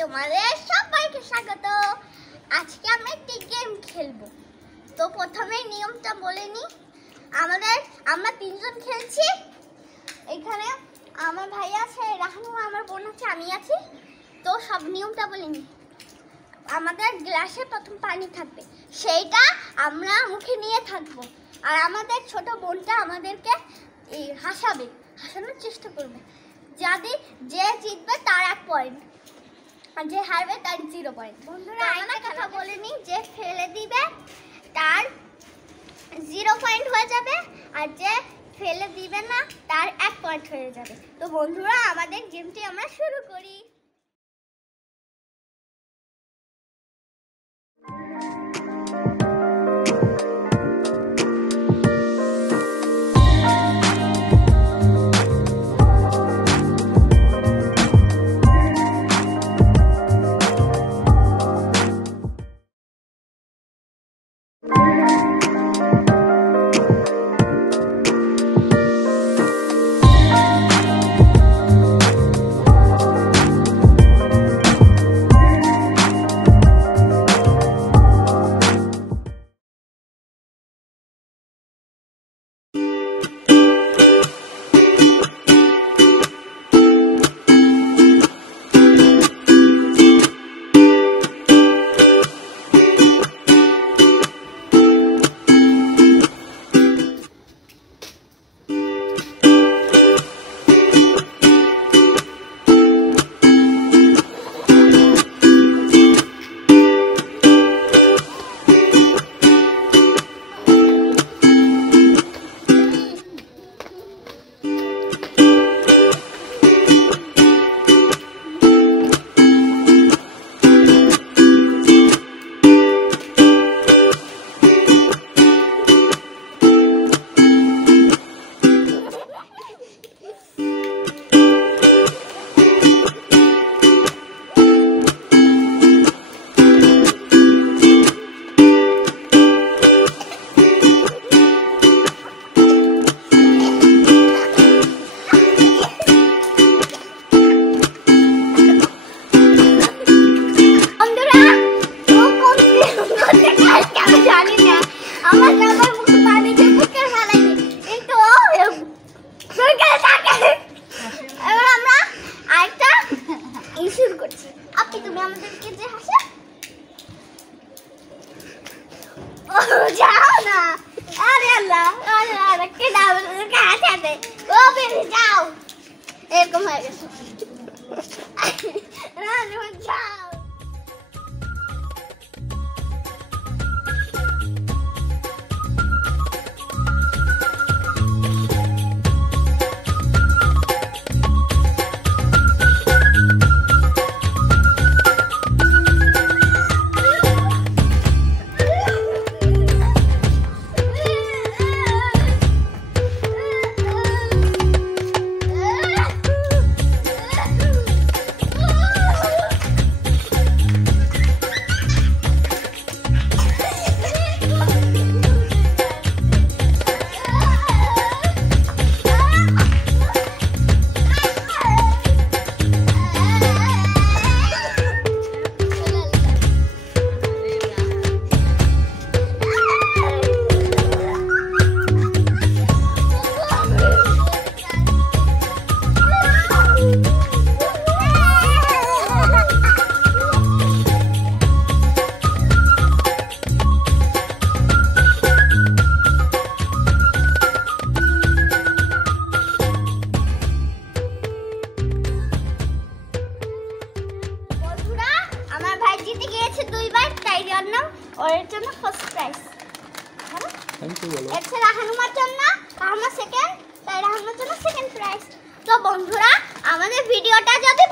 তোমাদের সবাইকে স্বাগত। আজকে আমরা একটি গেম খেলবো। তো প্রথমে নিয়মটা বলে নি। আমরা তিনজন খেলছি। এখানে আমার ভাই আছে, রাহানু, আমার বোন আছে, আমি আছি। তো সব নিয়মটা বলে নি। আমাদের গ্লাসে প্রথম পানি থাকবে, সেইটা আমরা মুখে নিয়ে থাকবো। আর আমাদের ছোট বোনটা আমাদেরকে হাসানোর চেষ্টা করবে। যে জিতবে তার 1 পয়েন্ট, আর যে হারবে তার 0 পয়েন্ট। বন্ধুরা একটা কথা বলে নি, যে ফেলে দিবে তার 0 পয়েন্ট হয়ে যাবে, আর যে ফেলে দিবে না তার 1 পয়েন্ট হয়ে যাবে। তো বন্ধুরা আমাদের গেমটি আমরা শুরু করি। যাও না, আরে আল্লাহ, কে কাছে ও বেরিয়ে যাও, এরকম হয়ে গেছে। যাও। জিতে গিয়েছে 2 বার, তাই জন্য ওর জন্য ফার্স্ট প্রাইজ। থ্যাংক ইউ বলো। এটা রাহানুমার জন্য, রাহানুমা সেকেন্ড, তাই রাহানুমার জন্য সেকেন্ড প্রাইজ। তো বন্ধুরা আমাদের ভিডিওটা যদি